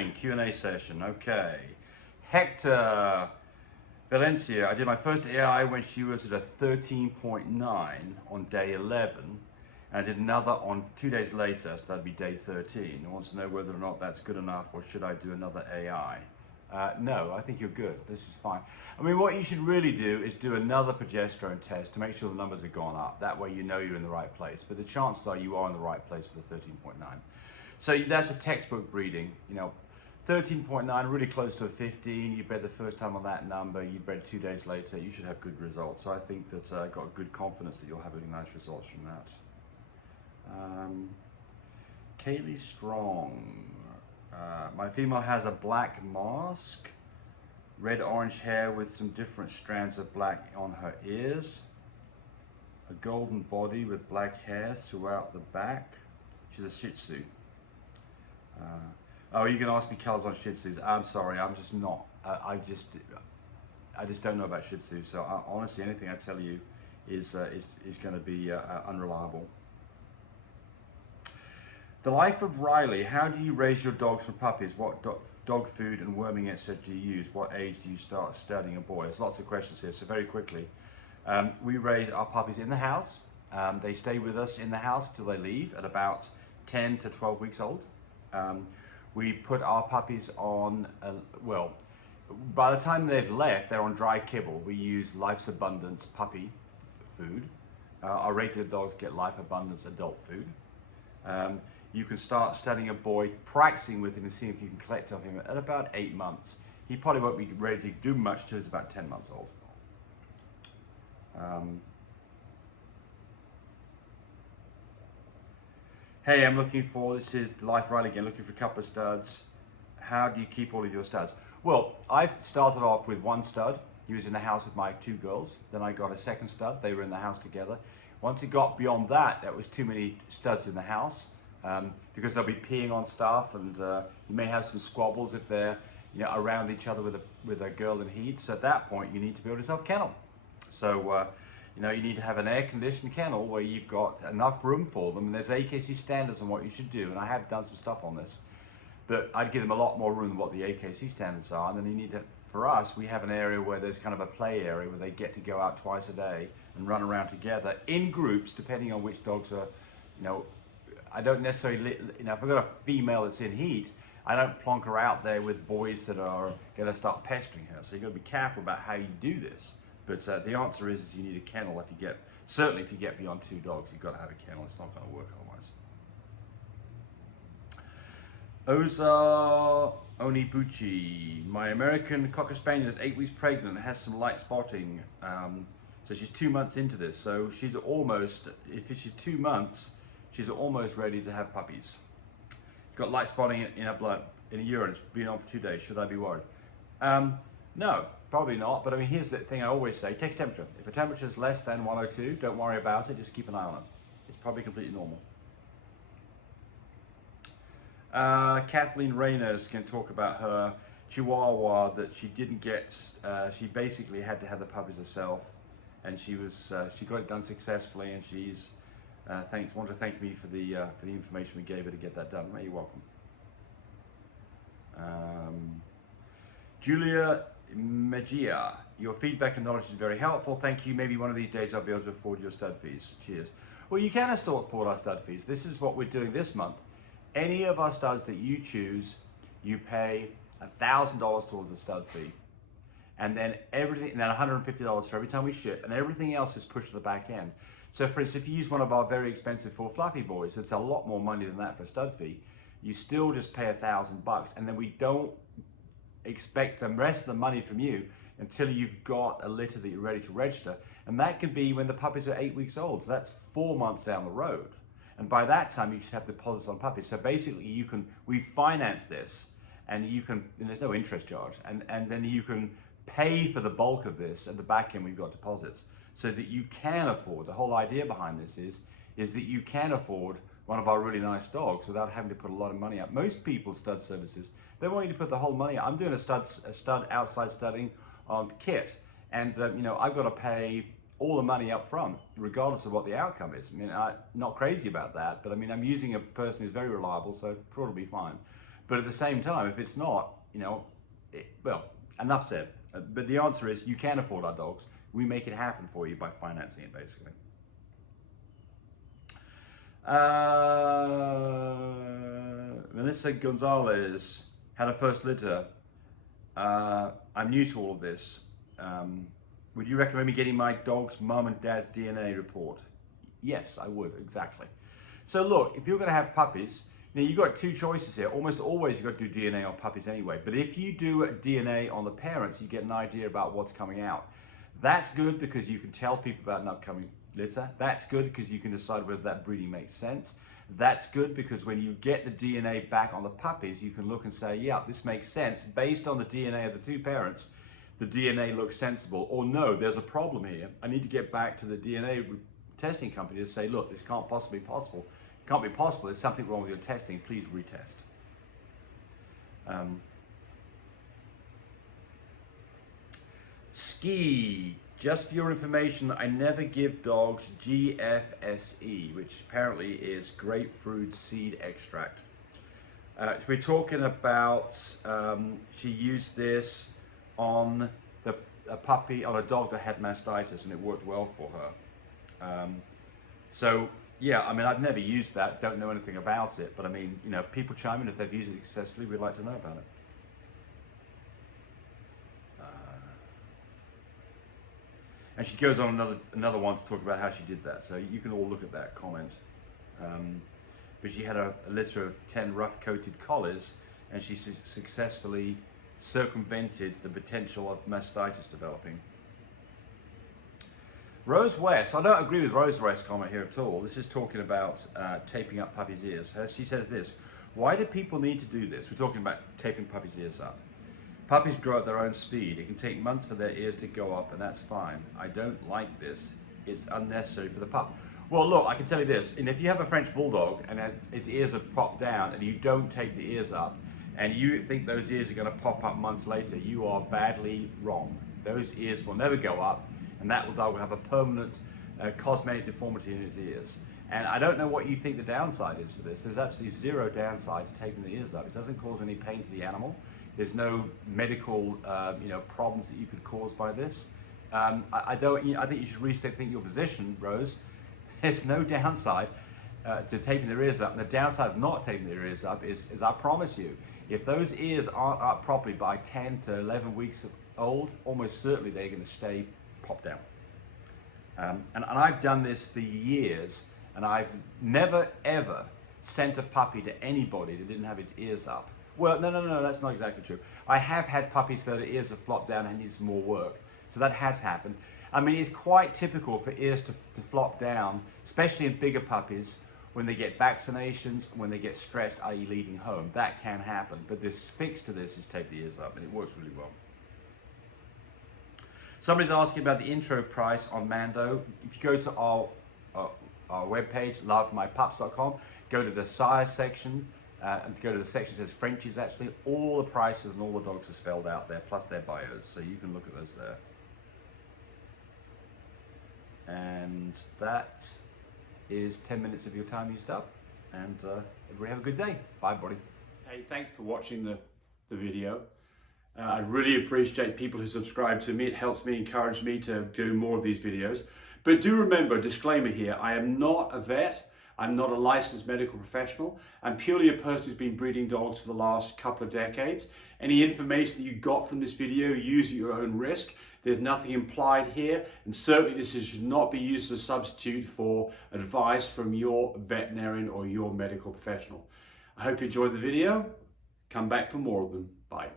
morning, Q&A session. Okay. Hector Valencia, I did my first AI when she was at a 13.9 on day 11. And I did another on 2 days later, so that'd be day 13. I wants to know whether or not that's good enough or should I do another AI? No, I think you're good. This is fine. I mean, what you should really do is do another progesterone test to make sure the numbers have gone up. That way you know you're in the right place. But the chances are you are in the right place with the 13.9. So that's a textbook breeding. 13.9, really close to a 15. You bred the first time on that number. You bred 2 days later. You should have good results. So I think that I've got good confidence that you'll have really nice results from that. Kaylee Strong. My female has a black mask, red-orange hair with some different strands of black on her ears, a golden body with black hairs throughout the back. She's a Shih Tzu. Oh, you can ask me colors on Shih Tzus. I'm sorry, I'm just not. I just don't know about Shih Tzu. So honestly, anything I tell you is going to be unreliable. The life of Riley. How do you raise your dogs from puppies? What dog food and worming etc. do you use? What age do you start studying a boy? There's lots of questions here, so very quickly. We raise our puppies in the house. They stay with us in the house till they leave at about 10 to 12 weeks old. We put our puppies on, well, by the time they've left, they're on dry kibble. We use Life's Abundance puppy food. Our regular dogs get Life Abundance adult food. You can start studying a boy, practicing with him and seeing if you can collect off him at about 8 months. He probably won't be ready to do much till he's about 10 months old. Hey, I'm looking for, this is Life Riley again, looking for a couple of studs. How do you keep all of your studs? Well, I started off with one stud. He was in the house with my 2 girls. Then I got a second stud. They were in the house together. Once it got beyond that, there was too many studs in the house because they'll be peeing on stuff, and you may have some squabbles if they're around each other with a girl in heat. So at that point, you need to build yourself a kennel. So you need to have an air-conditioned kennel where you've got enough room for them, and there's AKC standards on what you should do, and I have done some stuff on this, but I'd give them a lot more room than what the AKC standards are. And then you need to, for us, we have an area where there's kind of a play area where they get to go out twice a day and run around together in groups, depending on which dogs are, I don't necessarily, if I've got a female that's in heat, I don't plonk her out there with boys that are going to start pestering her. So you've got to be careful about how you do this. But the answer is you need a kennel. Certainly if you get beyond 2 dogs, you've got to have a kennel. It's not going to work otherwise. Oza Onibuchi. My American Cocker Spaniel is 8 weeks pregnant and has some light spotting. So she's 2 months into this. So she's almost, if she's 2 months, she's almost ready to have puppies. She's got light spotting in her blood, in her urine. It's been on for 2 days. Should I be worried? No, probably not. But I mean, here's the thing I always say: take a temperature. If a temperature is less than 102, don't worry about it. Just keep an eye on it. It's probably completely normal. Kathleen Reyners can talk about her Chihuahua that she didn't get. She basically had to have the puppies herself, and she got it done successfully, and she's wanted to thank me for the information we gave her to get that done. You're welcome. Julia Mejia, your feedback and knowledge is very helpful. Thank you. Maybe one of these days I'll be able to afford your stud fees. Cheers. Well, you can afford our stud fees. This is what we're doing this month. Any of our studs that you choose, you pay $1,000 towards the stud fee. And then everything, and then $150 for every time we ship, and everything else is pushed to the back end. So for instance, if you use one of our very expensive full fluffy boys, it's a lot more money than that for a stud fee. You still just pay $1,000, and then we don't expect the rest of the money from you until you've got a litter that you're ready to register. And that could be when the puppies are 8 weeks old. So that's 4 months down the road. And by that time, you just have deposits on puppies. So basically, we finance this, and there's no interest charge, and then you can pay for the bulk of this at the back end. We've got deposits, so that you can afford. The whole idea behind this is that you can afford one of our really nice dogs without having to put a lot of money up. Most people's stud services, they want you to put the whole money up. I'm doing a stud outside studding kit, and I've got to pay all the money up front, regardless of what the outcome is. I mean, I'm not crazy about that, but I mean, I'm using a person who's very reliable, so it'll probably be fine. But at the same time, if it's not, well, enough said. But the answer is you can afford our dogs. We make it happen for you by financing it, basically. Melissa Gonzalez had her first litter. I'm new to all of this. Would you recommend me getting my dog's mum and dad's DNA report? Yes, I would, exactly. So look, if you're going to have puppies, you've got two choices here. Almost always you've got to do DNA on puppies anyway. But if you do DNA on the parents, you get an idea about what's coming out. That's good because you can tell people about an upcoming litter. That's good because you can decide whether that breeding makes sense. That's good because when you get the DNA back on the puppies, you can look and say, yeah, this makes sense. Based on the DNA of the two parents, the DNA looks sensible. Or no, there's a problem here. I need to get back to the DNA testing company to say, look, this can't possibly be possible. It can't be possible. There's something wrong with your testing. Please retest. Ski. Just for your information, I never give dogs GFSE, which apparently is grapefruit seed extract. We're talking about, she used this on a puppy, on a dog that had mastitis, and it worked well for her. So, yeah, I mean, I've never used that, don't know anything about it, but I mean, people chime in if they've used it successfully, we'd like to know about it. And she goes on another one to talk about how she did that. So you can all look at that comment. But she had a litter of 10 rough-coated collies, and she successfully circumvented the potential of mastitis developing. Rose West, I don't agree with Rose West's comment here at all. This is talking about taping up puppies' ears. She says this: why do people need to do this? We're talking about taping puppies' ears up. Puppies grow at their own speed. It can take months for their ears to go up, and that's fine. I don't like this. It's unnecessary for the pup. Well, look, I can tell you this, and if you have a French Bulldog and its ears are popped down and you don't tape the ears up, and you think those ears are going to pop up months later, you are badly wrong. Those ears will never go up, and that dog will have a permanent cosmetic deformity in its ears. And I don't know what you think the downside is for this. There's absolutely zero downside to taping the ears up. It doesn't cause any pain to the animal. There's no medical, problems that you could cause by this. I think you should rethink your position, Rose. There's no downside to taping their ears up, and the downside of not taping their ears up is I promise you, if those ears aren't up properly by 10 to 11 weeks old, almost certainly they're going to stay popped down. And I've done this for years, and I've never ever sent a puppy to anybody that didn't have its ears up. Well, no, that's not exactly true. I have had puppies that their ears have flopped down and need some more work. So that has happened. I mean, it's quite typical for ears to flop down, especially in bigger puppies, when they get vaccinations, when they get stressed, i.e. leaving home. That can happen. But this fix to this is tape the ears up, and it works really well. Somebody's asking about the intro price on Mando. If you go to our webpage, lovemypups.com, go to the size section, and go to the section that says Frenchies, actually, all the prices and all the dogs are spelled out there, plus their bios, so you can look at those there. And that is 10 minutes of your time used up, and everybody have a good day. Bye, buddy. Hey, thanks for watching the video. I really appreciate people who subscribe to me. It helps me, encourage me to do more of these videos. But do remember, disclaimer here, I am not a vet. I'm not a licensed medical professional. I'm purely a person who's been breeding dogs for the last couple of decades. Any information that you got from this video, use at your own risk. There's nothing implied here, and certainly this should not be used as a substitute for advice from your veterinarian or your medical professional. I hope you enjoyed the video. Come back for more of them. Bye.